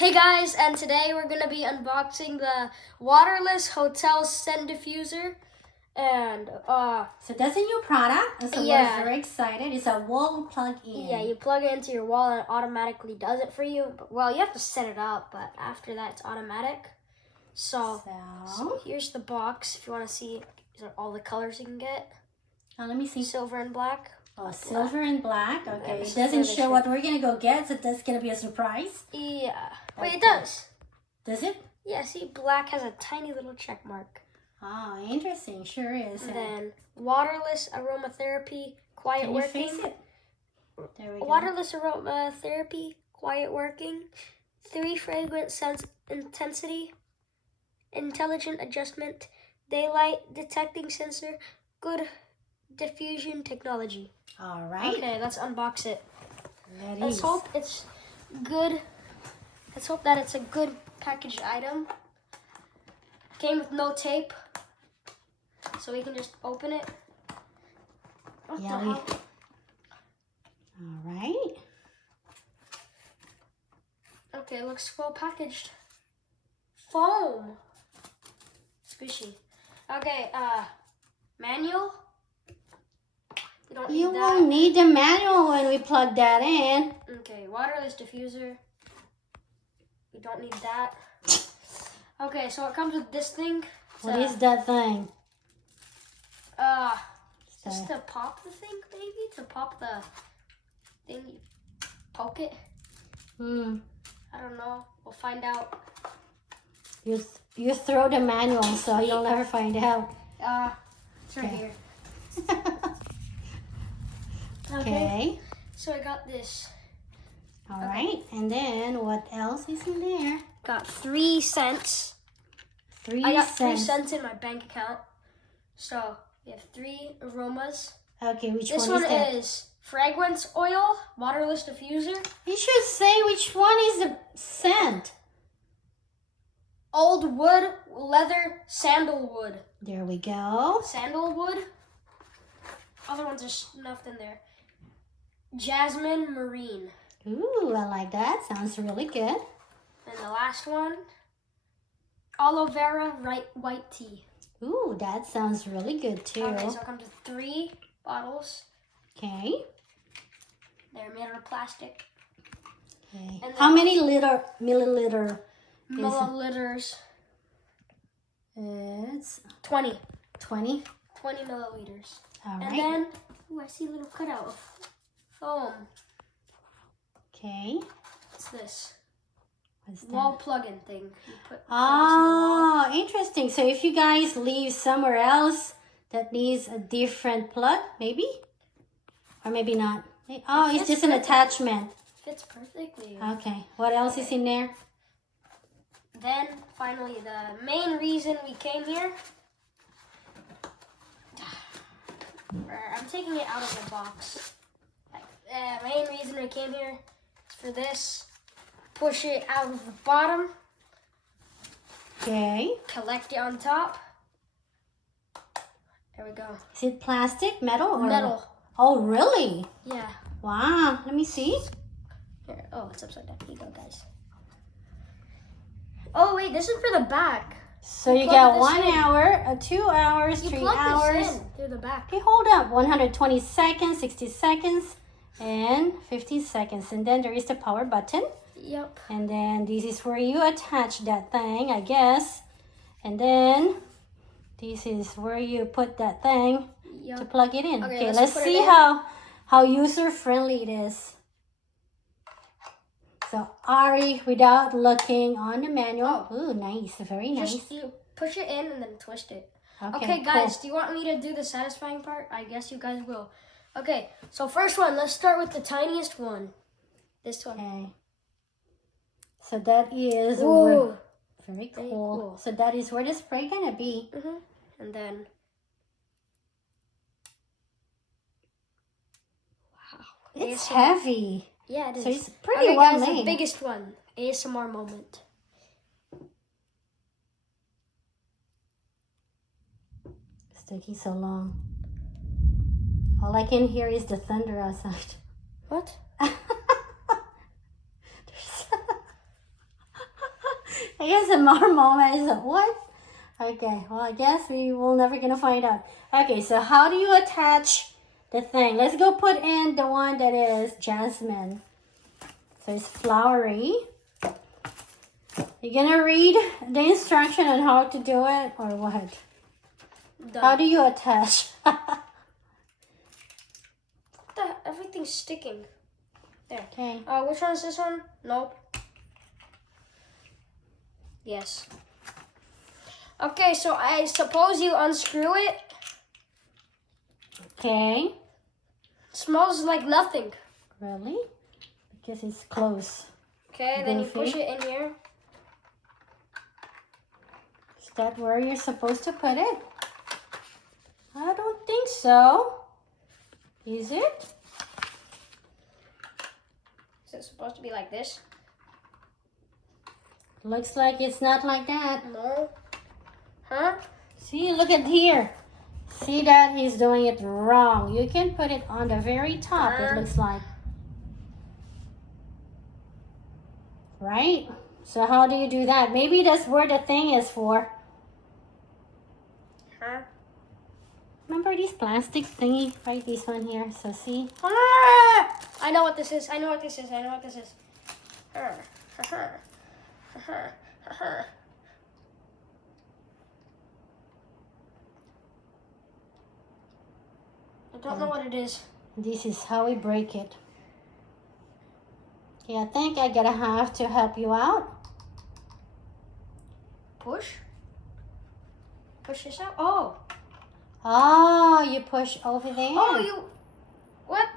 Hey guys, and today we're going to be unboxing the waterless hotel scent diffuser. And So that's a new product, and so yeah. we're very excited. It's a wall plug-in. Yeah, you plug it into your wall and it automatically does it for you. Well, you have to set it up, but after that it's automatic. So here's the box. If you want to see, these are all the colors you can get. Let me see. Silver and black. Oh, silver and black. Okay, Yeah, it doesn't show what we're going to go get, so that's going to be a surprise. Yeah. Wait, it does. Does it? Yeah, see, black has a tiny little check mark. Oh, interesting. Sure is. And then waterless aromatherapy, quiet Can working. you face it? There we go. Waterless aromatherapy, quiet working, 3 fragrance sense intensity, intelligent adjustment, daylight detecting sensor, good diffusion technology. All right. Okay, let's unbox it. Let's hope it's good. Let's hope that it's a good packaged item. Came with no tape, so we can just open it. What the hell? All right. Okay, it looks well packaged. Foam. Squishy. Okay, manual. You won't need the manual when we plug that in. Okay, waterless diffuser. We don't need that. Okay, so it comes with this thing. What is that thing? Just to pop the thing, maybe? To pop the thing, poke it? I don't know. We'll find out. You throw the manual, so you'll never find out. It's right here. Okay. So I got this. All right. And then what else is in there? Got 3 cents. I got 3 cents in my bank account. So we have 3 aromas. Okay, which this one is that? This one is fragrance oil, waterless diffuser. You should say which one is the scent. Old wood, leather, sandalwood. There we go. Sandalwood. Other ones are snuffed in there. Jasmine marine. Ooh, I like that. Sounds really good. And the last one, aloe vera white tea. Ooh, that sounds really good too. Okay, so it comes with 3 bottles. Okay. They're made out of plastic. Okay. And how many milliliters? It's 20. 20. 20 milliliters. All right. And then, I see a little cutout of foam. Okay. What's this? What's that? Wall plug-in thing. Oh, interesting. So if you guys leave somewhere else that needs a different plug, maybe? Or maybe not. Oh, it's just an attachment. Fits perfectly. Okay. What else is in there? Then, finally, the main reason we came here. I'm taking it out of the box. The main reason we came here is for this. Push it out of the bottom. Okay. Collect it on top. There we go. Is it plastic, metal, or metal? Oh, really? Yeah. Wow. Let me see. Here. Oh, it's upside down. Here you go, guys. Oh wait, this is for the back. So you got 1 hour, 2 hours, 3 hours. This in through the back. Okay, hold up. 120 seconds, 60 seconds, and 50 seconds. And then there is the power button. Yep. And then this is where you attach that thing, I guess. And then this is where you put that thing to plug it in. Okay, let's see how user-friendly it is. So Ari, without looking on the manual. Oh, ooh, nice, very nice. Just you push it in and then twist it. Okay, guys, cool. do you want me to do the satisfying part? I guess you guys will. Okay, so first one, let's start with the tiniest one. This one. Okay. So that is very cool. So that is where the spray gonna be. And then, wow, it's heavy. Yeah, it is. So it's pretty well guys, made. The biggest one, ASMR moment. It's taking so long. All I can hear is the thunder outside. What? I guess in our moment is like, what? Okay, well, I guess we will never gonna find out. Okay, so how do you attach the thing? Let's go put in the one that is jasmine. So it's flowery. You're gonna read the instruction on how to do it or what? Done. How do you attach? Everything's sticking. There. Okay. Which one is this one? Nope. Yes. Okay, so I suppose you unscrew it. Okay. Smells like nothing. Really? Because it's close. Okay, then you push it in here. Is that where you're supposed to put it? I don't think so. Is it? Is it supposed to be like this? Looks like it's not like that. No. Huh? See, look at here. See that he's doing it wrong. You can put it on the very top, it looks like. Right? So how do you do that? Maybe that's where the thing is for. Huh? Remember these plastic thingy? Right, this one here. So see? I know what this is. I know what this is. I know what this is. I don't know what it is. This is how we break it. Okay, I think I gotta have to help you out. Push? Push this out? Oh. Oh, you push over there. Oh, you... What?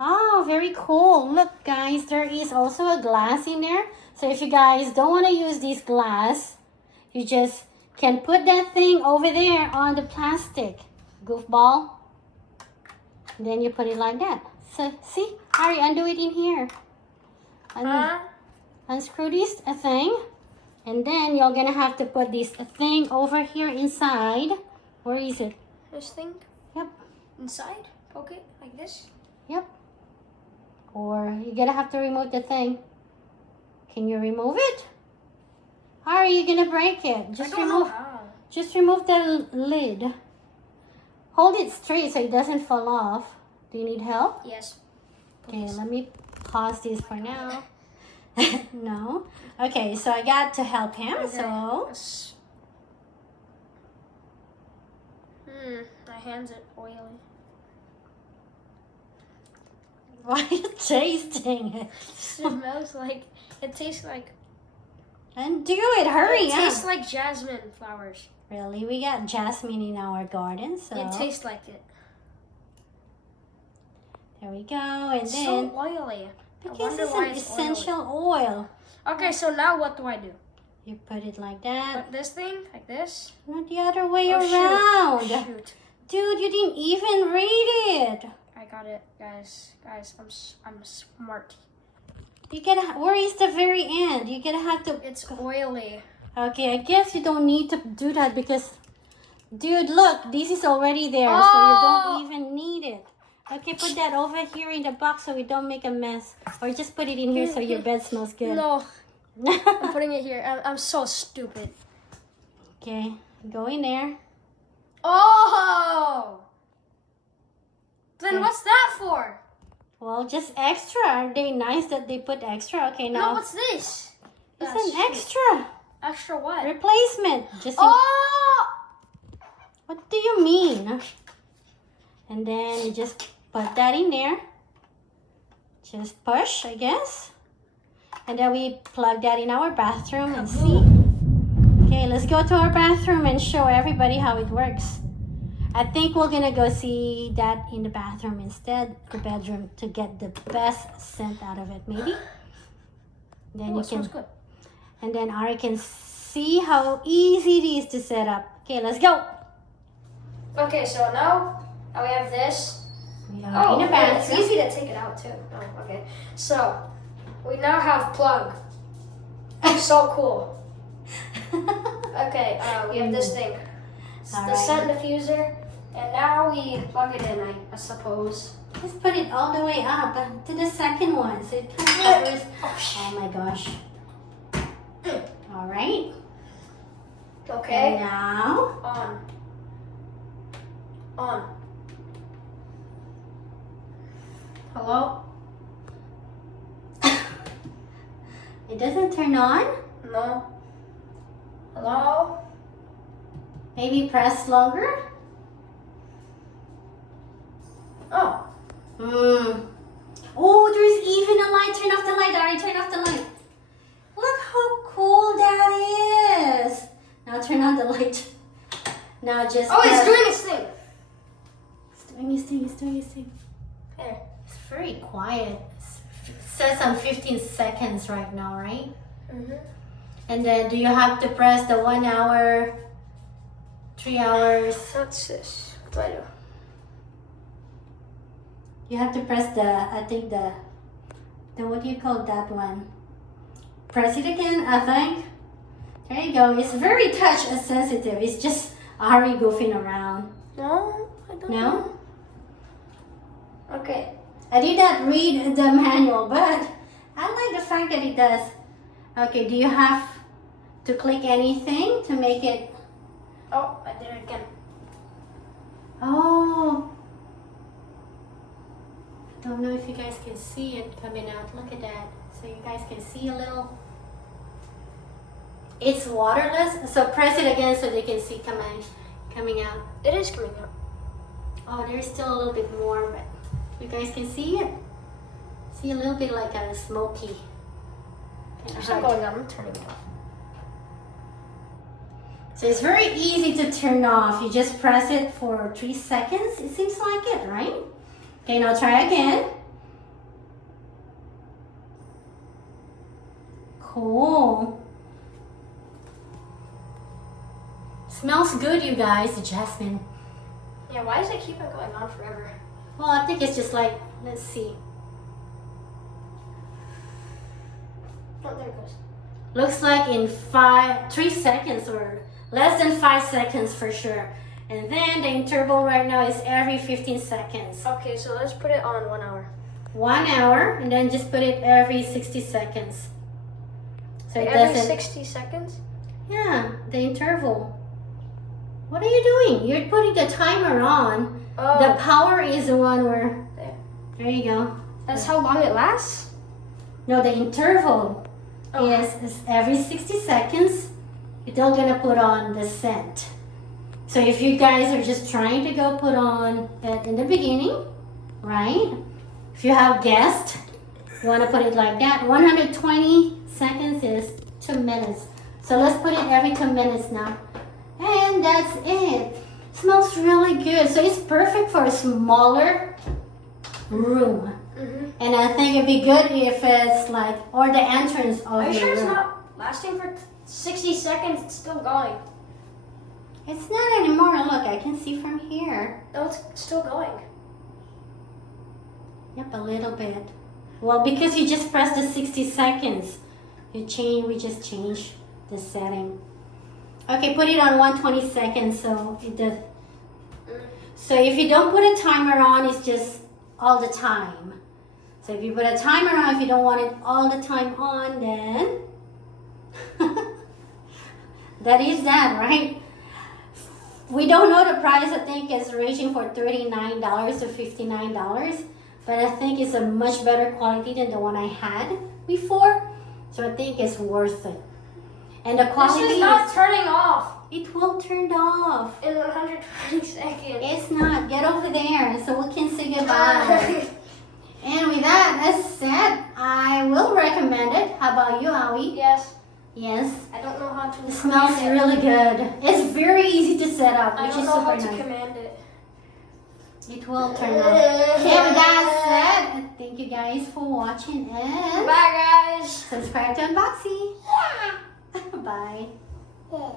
Oh, very cool. Look, guys, there is also a glass in there. So if you guys don't want to use this glass, you just can put that thing over there on the plastic goofball. Then you put it like that. So, see? Ari, undo it in here. Unscrew this thing. And then you're going to have to put this thing over here inside. Where is it? This thing? Yep. Inside? Poke it like this? Yep. Or you're going to have to remove the thing. Can you remove it? How are you going to break it? Just remove. Just remove the lid. Hold it straight so it doesn't fall off. Do you need help? Yes. Okay, let me pause this for now. No. Okay, so I got to help him. Okay. So. My hands are oily. Why are you tasting it? It smells like. It tastes like. Undo it, hurry It up. tastes like jasmine flowers. Really? We got jasmine in our garden, so. It tastes like it. There we go, and It's then. so oily. Because it's an essential oil. Okay, so now what do I do? You put it like that. Put this thing like this? Not the other way around. Shoot. Shoot. Dude, you didn't even read it. I got it, guys. Guys, I'm smart. You gotta. Where is the very end? You gotta have to. It's oily. Okay, I guess you don't need to do that because, dude, look, this is already there, Oh! so you don't even need it. Okay, put that over here in the box so we don't make a mess, or just put it in here so your bed smells good. No, I'm putting it here. I'm so stupid. Okay, go in there. Oh! Then Okay. what's that for? Well, just extra. Aren't they nice that they put extra? Okay, now. No, what's this? It's Ah, an shoot. extra Extra what? replacement. Just in, Oh! what do you mean? And then you just put that in there. Just push, I guess. And then we plug that in our bathroom and see. Okay, let's go to our bathroom and show everybody how it works. I think we're gonna go see that in the bathroom instead, the bedroom, to get the best scent out of it, maybe. Then you it can, smells good. and then Ari can see how easy it is to set up. Okay, let's go. Okay, so now we have this. We are in the yeah, it's bathroom. easy to take it out too. Oh, okay. So we now have plug. So cool. Okay, we have this thing. It's the scent diffuser, and now we plug it in, I suppose. Just put it all the way up to the second one so it covers. Oh my gosh. All right. Okay. And now. On. Hello? It doesn't turn on? No. Hello? Maybe press longer? Oh. Oh, there's even a light. Turn off the light, Ari. Turn off the light. Look how cool that is. Now turn on the light. Now just... Oh, it's doing its thing. It's doing its thing. There. It's very quiet. It says on 15 seconds right now, right? Mm-hmm. And then do you have to press the 1 hour, 3 hours? What's this? What do I do? You have to press I think the what do you call that one? Press it again, I think. There you go. It's very touch sensitive. It's just Ari goofing around. No, I don't No? know. Okay. I did not read the manual, but I like the fact that it does. Okay, do you have to click anything to make it? Oh, I did it again. Oh. Don't know if you guys can see it coming out. Look at that. So you guys can see a little. It's waterless, so press it again so they can see coming out. It is coming out. Oh, there's still a little bit more, but you guys can see it. See a little bit like a smoky. It's not going on. I'm turning it off. So it's very easy to turn off. You just press it for 3 seconds. It seems like it, right? Okay, now try again. Cool. Smells good, you guys. The jasmine. Yeah, why does it keep on going on forever? Well, I think it's just like, let's see. Oh, there it goes. Looks like in 3 seconds or less than 5 seconds for sure. And then the interval right now is every 15 seconds. Okay, so let's put it on 1 hour. 1 hour, and then just put it every 60 seconds. So it Every doesn't... 60 seconds? Yeah, the interval. What are you doing? You're putting the timer on. Oh. The power is the one where... There you go. That's how long it lasts? No, the interval is every 60 seconds. You're still gonna put on the scent. So if you guys are just trying to go put on it in the beginning, right? If you have guests, you want to put it like that. 120 seconds is 2 minutes. So let's put it every 2 minutes now. And that's it. Smells really good. So it's perfect for a smaller room. Mm-hmm. And I think it'd be good if it's like, or the entrance of Are you the sure it's room. not lasting for 60 seconds? It's still going. It's not anymore. Look, I can see from here. No, it's still going. Yep, a little bit. Well, because you just pressed the 60 seconds. We just changed the setting. Okay, put it on 120 seconds so it does. So if you don't put a timer on, it's just all the time. So if you put a timer on, if you don't want it all the time on, then that is that, right? We don't know the price. I think it's ranging for $39 to $59, but I think it's a much better quality than the one I had before. So I think it's worth it. And the quality This is not turning off. It will turn off. In 120 seconds. It's not. Get over there so we can say goodbye. And with that as said, I will recommend it. How about you, Aoi? Yes. Yes. I don't know how to. It smells really good. It's very easy to set up, I which don't is know how super to nice. command it. It will turn on. Okay, with that said, thank you guys for watching and Bye, guys. subscribe to Unboxxie. Bye. Yeah.